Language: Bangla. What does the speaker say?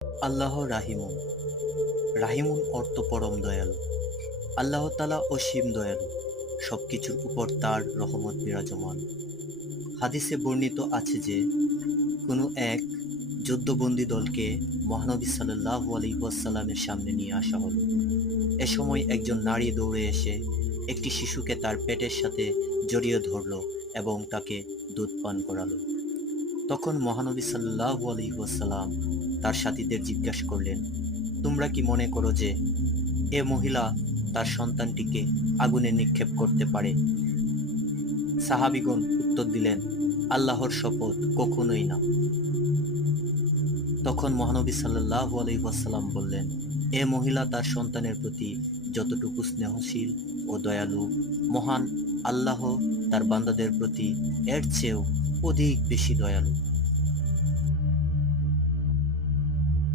আল্লাহ রাহিমুন। রাহিমুন অর্থ পরম দয়ালু। আল্লাহ তাআলা অসীম দয়ালু, সবকিছুর উপর তার রহমত বিরাজমান। হাদিসে বর্ণিত আছে যে কোনো এক যুদ্ধবন্দী দলকে মহানবী সাল্লাল্লাহু আলাইহি ওয়াসাল্লামের সামনে নিয়ে আসা হলো। এ সময় একজন নারী দৌড়ে এসে একটি শিশুকে তার পেটের সাথে জড়িয়ে ধরল এবং তাকে দুধ পান করালো। তখন মহানবী সাল্লাল্লাহু আলাইহি ওয়াসাল্লাম তার সাথীদের জিজ্ঞাসা করলেন, তোমরা কি মনে করো যে এ মহিলা তার সন্তানটিকে আগুনে নিক্ষেপ করতে পারে? সাহাবীগণ উত্তর দিলেন, আল্লাহর শপথ, কখনোই না। তখন মহানবী সাল্লাল্লাহু আলাইহি ওয়াসাল্লাম বললেন, এ মহিলা তার সন্তানের প্রতি যতটুকু স্নেহশীল ও দয়ালু, মহান আল্লাহ তার বান্দাদের প্রতি এর চেয়েও অধিক বেশি দয়ালু।